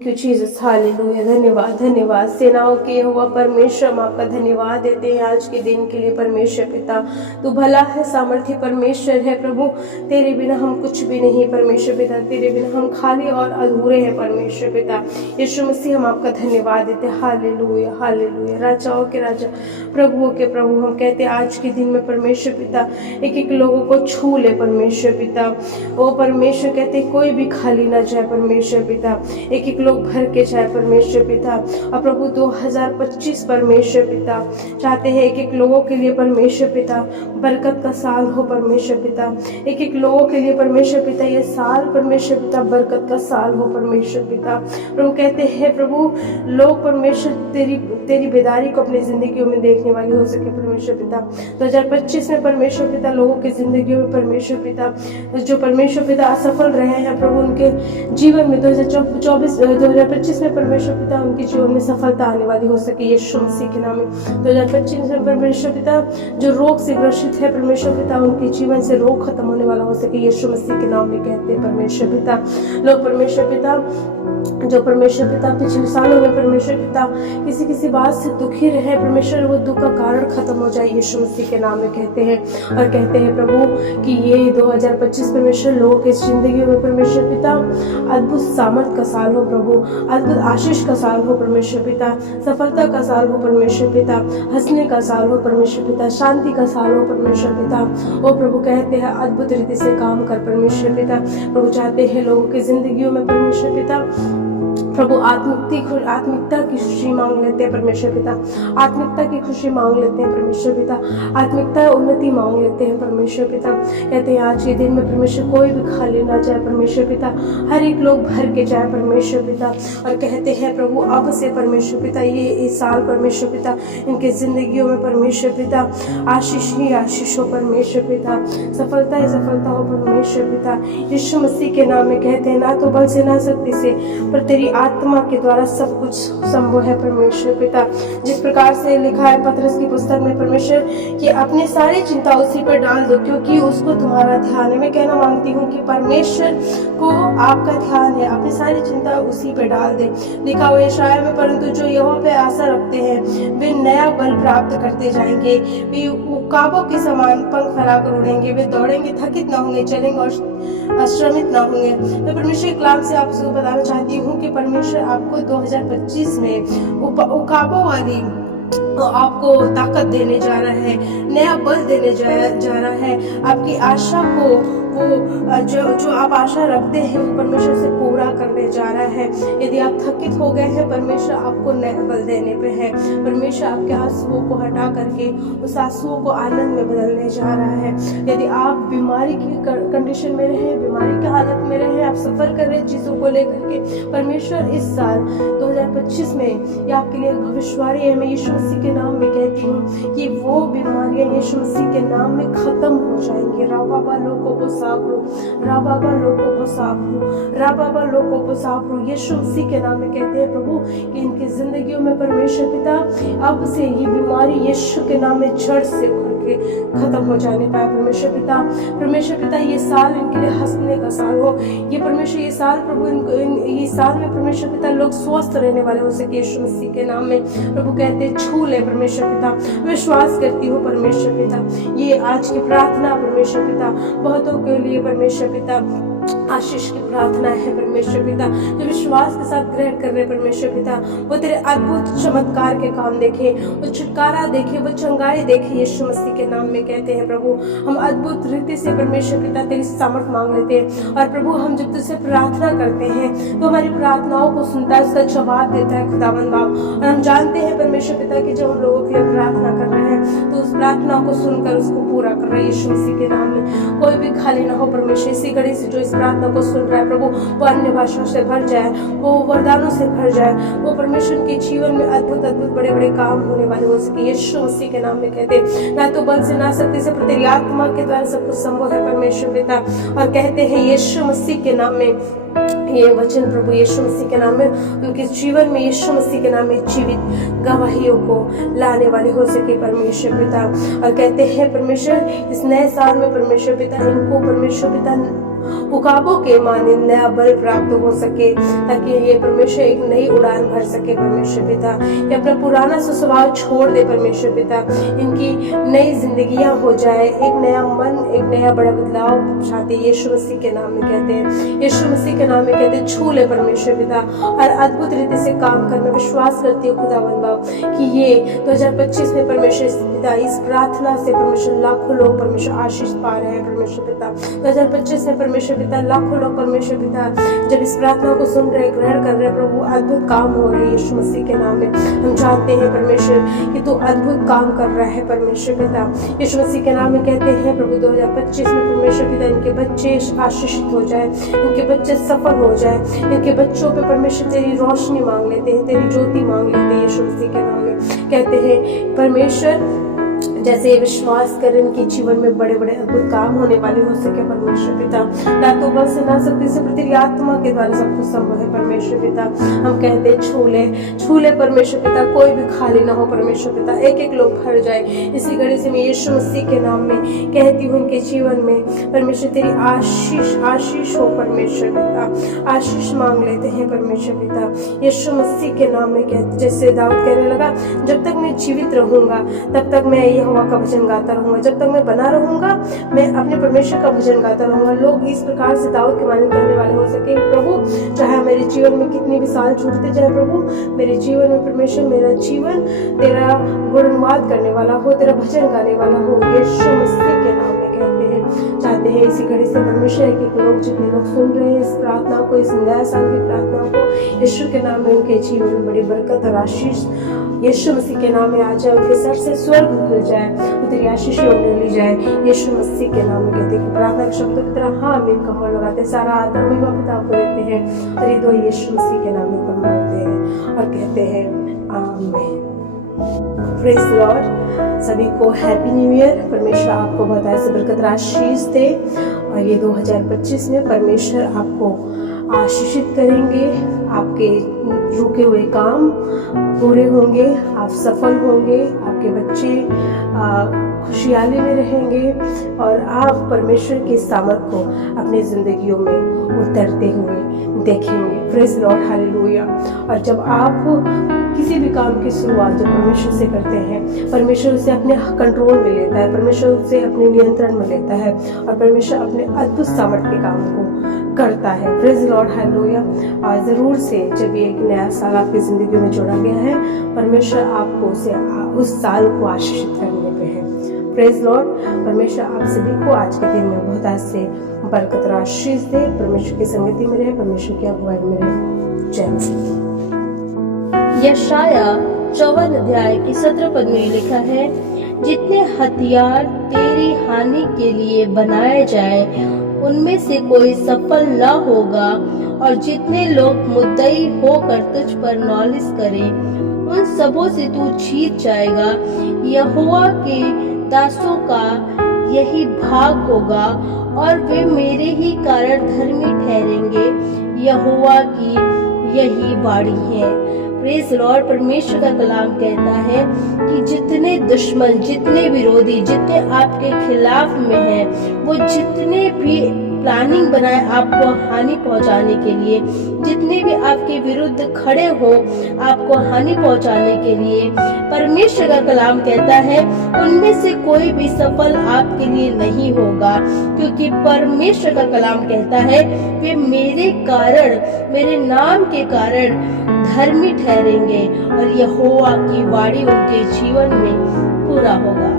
You Jesus, hallelujah. धन्यवाद धन्यवाद सेनाओं के यहोवा परमेश्वर, हम आपका धन्यवाद देते हैं आज के दिन के लिए। परमेश्वर पिता, तू भला है, सामर्थ्य परमेश्वर है प्रभु। तेरे बिना हम कुछ भी नहीं परमेश्वर पिता, तेरे बिना हम खाली और अधूरे हैं परमेश्वर पिता। यीशु मसीह, हम आपका धन्यवाद देते हैं। Hallelujah hallelujah. राजाओं के राजा, प्रभुओं के प्रभु, हम कहते हैं आज के दिन में परमेश्वर पिता एक एक लोगों को छू ले परमेश्वर पिता। ओ परमेश्वर, कहते कोई भी खाली ना जाए परमेश्वर पिता, एक एक लोग भर के जाए परमेश्वर पिता। और प्रभु 2025 परमेश्वर पिता चाहते हैं एक एक लोगों के लिए परमेश्वर पिता बरकत का साल हो परमेश्वर पिता। एक एक लोगों के लिए परमेश्वर पिता ये साल परमेश्वर पिता बरकत का साल हो परमेश्वर पिता। प्रभु कहते हैं प्रभु लोग परमेश्वर तेरी बेदारी को अपनी जिंदगियों में देखने वाली हो सके परमेश्वर पिता। 2025 में परमेश्वर पिता लोगों की जिंदगियों में परमेश्वर पिता जो परमेश्वर पिता असफल रहे हैं प्रभु, उनके जीवन में 2025 में परमेश्वर पिता उनके जीवन में सफलता आने वाली हो सके यीशु मसीह के नाम में। 2025 में परमेश्वर पिता जो रोग से ग्रसित है परमेश्वर पिता, उनके जीवन से रोग खत्म होने वाला हो सके यीशु मसीह के नाम में कहते हैं परमेश्वर पिता। लोग परमेश्वर पिता जो परमेश्वर पिता पिछले सालों में परमेश्वर पिता किसी बात से दुखी रहे परमेश्वर, वो दुख का कारण खत्म हो जाए यीशु मसीह के नाम में कहते हैं। और कहते हैं प्रभु कि ये 2025 परमेश्वर लोगों की जिंदगी में परमेश्वर पिता अद्भुत सामर्थ का साल हो प्रभु, अद्भुत आशीष का साल हो परमेश्वर पिता, सफलता का साल हो परमेश्वर पिता, हंसने का साल हो परमेश्वर पिता, शांति का साल हो परमेश्वर पिता। ओ प्रभु कहते हैं अद्भुत रीति से काम कर परमेश्वर पिता। प्रभु चाहते हैं लोगों की जिंदगियों में परमेश्वर पिता प्रभु आत्मिकता की खुशी मांग लेते हैं परमेश्वर पिता, आत्मिकता की खुशी मांग लेते हैं परमेश्वर पिता, आत्मिकता उन्नति मांग लेते हैं परमेश्वर पिता। कहते हैं आज के दिन में परमेश्वर कोई भी खाली ना जाए परमेश्वर पिता, हर एक लोग भर के जाए परमेश्वर पिता। और कहते हैं प्रभु अब से परमेश्वर पिता ये साल परमेश्वर पिता इनके जिंदगियों में परमेश्वर पिता आशीष ही आशीष हो परमेश्वर पिता, सफलता ही सफलता हो परमेश्वर पिता यीशु मसीह के नाम में। कहते हैं ना तो बल से ना शक्ति से पर तेरी आत्मा के द्वारा सब कुछ संभव है परमेश्वर पिता। जिस प्रकार से लिखा है पतरस की पुस्तक में परमेश्वर कि अपनी सारी चिंता उसी पर डाल दो क्योंकि उसको तुम्हारा ध्यान है। मैं कहना मांगती हूँ कि परमेश्वर को आपका ध्यान है, अपनी सारी चिंता उसी पर डाल दे। लिखा हुआ यशायाह में परंतु जो यहोवा पे आशा रखते हैं वे नया बल प्राप्त करते जाएंगे, वे उकाबों के समान पंख फैलाकर उड़ेंगे, वे दौड़ेंगे थकित ना होंगे, चलेंगे और श्रमित ना होंगे। मैं परमेश्वर के कलाम से आपको बताना चाहती हूँ कि परमेश्वर आपको 2025 में उकाबों वाली तो आपको ताकत देने जा रहा है, नया बल देने जा रहा है। आपकी आशा को वो जो आप आशा रखते हैं वो परमेश्वर से पूरा करने जा रहा है। यदि आप थकित हो गए हैं परमेश्वर आपको नया बल देने पे है। परमेश्वर आपके आंसुओं को हटा करके उस आंसुओं को आनंद में बदलने जा रहा है। यदि आप बीमारी की कंडीशन में रहे, बीमारी की हालत में रहे, आप सफर कर रहे चीजों को लेकर के, परमेश्वर इस साल 2025 में ये आपके लिए भविष्यवाणी है। मैं यीशु मसीह के नाम में कहती हूँ कि वो बीमारियां यीशु मसीह के नाम में खत्म हो जाएंगी। राबाबा लोगों को साबरू, राबाबा लोगों को साबरू, राबाबा लोगों को साबरू यीशु मसीह के नाम में कहते हैं प्रभु कि इनकी जिंदगियों में परमेश्वर पिता अब से ये बीमारी यीशु के नाम में जड़ से खत्म हो जाने पाए परमेश्वर पिता। परमेश्वर पिता ये साल इनके लिए हंसने का साल हो, ये परमेश्वर ये साल प्रभु ये साल में परमेश्वर पिता लोग स्वस्थ रहने वाले हो सके यीशु मसीह के नाम में। प्रभु कहते हैं छू ले परमेश्वर पिता, विश्वास करती हूँ परमेश्वर पिता। ये आज की प्रार्थना परमेश्वर पिता बहुतों के लिए परमेश्वर पिता आशीष की प्रार्थना है परमेश्वर पिता। जो विश्वास के साथ ग्रहण कर रहे परमेश्वर पिता वो तेरे अद्भुत चमत्कार के काम देखे, वो छुटकारा देखे, वो चंगाई देखे यीशु मसीह के नाम में कहते हैं प्रभु। हम अद्भुत रीति से परमेश्वर पिता तेरी सामर्थ मांग लेते हैं और प्रभु हम जब तुझसे प्रार्थना करते हैं तो हमारी प्रार्थनाओं को सुनता है, उसका जवाब देता है खुदावंद बाप। और हम जानते हैं परमेश्वर पिता कि जब हम लोगों के लिए प्रार्थना कर रहे हैं तो उस प्रार्थना को सुनकर उसको पूरा कर रहे हैं यीशु मसीह के नाम में। कोई भी खाली ना हो परमेश्वर, इसी घड़ी से जो इस प्रार्थना को सुन रहा है प्रभु वो अन्य भाषाओं से भर जाए, वो वरदानों से भर जाए, वो परमेश्वर के जीवन में अद्भुत अद्भुत बड़े बड़े काम होने वाले हो सके यीशु मसीह के नाम में कहते ना तो बल से ना शक्ति से पर तेरी आत्मा के द्वारा सब कुछ संभव है परमेश्वर पिता। और कहते हैं यीशु मसीह के नाम में ये वचन प्रभु यीशु मसीह के नाम में उनके जीवन में यीशु मसीह के नाम में जीवित गवाहियों को लाने वाले हो सके परमेश्वर पिता। और कहते हैं परमेश्वर इस नए साल में परमेश्वर पिता इनको परमेश्वर पिता उकाबों के माने नया बल प्राप्त हो सके, ताकि ये परमेश्वर एक नई उड़ान भर सके परमेश्वर पिता। ये अपना पुराना स्वभाव छोड़ दे परमेश्वर पिता, इनकी नई जिंदगियां हो जाए, एक नया मन, एक नया बड़ा बदलाव चाहते यीशु मसीह के नाम में कहते हैं, यीशु मसीह के नाम में कहते हैं, छू ले परमेश्वर पिता और अद्भुत रीति से काम करना। विश्वास करती हूँ खुदावंद बाप कि ये 2025 में परमेश्वर पिता इस प्रार्थना से परमेश्वर लाखों लोग परमेश्वर आशीष पा रहे हैं परमेश्वर पिता। 2025 में परमेश्वर पिता लाखों लोग परमेश्वर पिता जब इस प्रार्थना को सुन रहे, ग्रहण कर रहे प्रभु, अद्भुत काम हो रहे हैं यीशु मसीह के नाम में। हम जानते हैं परमेश्वर कि तू अद्भुत काम कर रहा है परमेश्वर पिता, यीशु मसीह के नाम में कहते हैं प्रभु 2025 में परमेश्वर पिता इनके बच्चे आशीषित हो जाए, इनके बच्चे सफल हो जाए, इनके बच्चों पे परमेश्वर तेरी रोशनी मांग लेते हैं, तेरी ज्योति मांग लेते हैं यीशु मसीह के नाम में। कहते हैं परमेश्वर जैसे ये विश्वास करें इनके जीवन में बड़े बड़े अद्भुत काम होने वाले हो सके परमेश्वर पिता। ना तो बल से ना शक्ति से तेरी आत्मा के द्वारा सब कुछ संभव है परमेश्वर पिता। हम कहते हैं छू ले परमेश्वर पिता, कोई भी खाली ना हो परमेश्वर पिता, एक एक लोग भर जाए। इसी घड़ी से मैं यीशु मसीह के नाम में कहती हूँ उनके जीवन में परमेश्वर तेरी आशीष हो परमेश्वर पिता, आशीष मांग लेते हैं परमेश्वर पिता यीशु मसीह के नाम में। कहते जैसे दाऊद कहने लगा, जब तक मैं जीवित रहूंगा तब तक मैं यहोवा का भजन गाता रहूंगा, जब तक मैं बना रहूंगा मैं अपने परमेश्वर का भजन गाता रहूंगा। लोग इस प्रकार से दाऊद के मानन करने वाले हो सके प्रभु। चाहे मेरे जीवन में कितनी भी साल छूटते जाए प्रभु, मेरे जीवन में परमेश्वर मेरा जीवन तेरा गुणवाद करने वाला हो, तेरा भजन गाने वाला हो यीशु मसीह के नाम में कहते हैं। चाहते हैं इसी घड़ी से परमेश्वर के लोग, जितने लोग सुन रहे हैं इस प्रार्थना को, इस नया साल की प्रार्थना को, यीशु के नाम में उनके जीवन में बड़ी बरकत और आशीष यीशु मसीह के नाम में आ जाए, उनके सर से स्वर्ग खुल जाए, वो तेरी आशीष उन्हें ली जाए यीशु मसीह के नाम में। कहते हैं कि प्रार्थना के शब्दों की तरह हाँ आमीन का मोहर लगाते, सारा आदर महिमा पिता को देते हैं और ये दुआ यीशु मसीह के नाम में मांगते हैं और कहते हैं आमीन। Praise Lord. सभी को हैप्पी न्यू ईयर। परमेश्वर आपको बहुत ऐसे बरकत आशीष दे और ये 2025 में परमेश्वर आपको आशीषित करेंगे, आपके रुके हुए काम पूरे होंगे, आप सफल होंगे, आपके बच्चे खुशहाली में रहेंगे और आप परमेश्वर के सामर्थ को अपनी जिंदगियों में उतरते हुए देखेंगे। Praise Lord, hallelujah. और जब आप किसी भी काम की शुरुआत जब परमेश्वर से करते हैं, परमेश्वर उसे अपने कंट्रोल में लेता है, परमेश्वर उसे अपने नियंत्रण में लेता है और परमेश्वर अपने अद्भुत सामर्थ्य के काम को करता है। Praise Lord, hallelujah. और जरूर से जब ये एक नया साल आपकी जिंदगी में जोड़ा गया है, परमेश्वर आपको उस साल को आशीषित करने पे है। Praise Lord. परमेश्वर आप सभी को आज के दिन में बहुत ऐसे बरकत और आशीष दे, परमेश्वर की संगति में रहे, परमेश्वर की अगुवाई में रहे। जय मसीह। यशाया 54 अध्याय की 17 पद में लिखा है, जितने हथियार तेरी हानि के लिए बनाए जाए उनमें से कोई सफल न होगा, और जितने लोग मुद्दई होकर तुझ पर नालिश करें उन सबों से तू जीत जाएगा। यहोवा के दासों का यही भाग होगा और वे मेरे ही कारण धर्मी ठहरेंगे। यहोवा की यही वाणी है। Praise Lord. परमेश्वर का कलाम कहता है कि जितने दुश्मन, जितने विरोधी, जितने आपके खिलाफ में हैं, वो जितने भी प्लानिंग बनाए आपको हानि पहुंचाने के लिए, जितने भी आपके विरुद्ध खड़े हो आपको हानि पहुंचाने के लिए, परमेश्वर का कलाम कहता है उनमें से कोई भी सफल आपके लिए नहीं होगा, क्योंकि परमेश्वर का कलाम कहता है वे मेरे कारण, मेरे नाम के कारण धर्मी ठहरेंगे और यहोवा की वाणी उनके जीवन में पूरा होगा।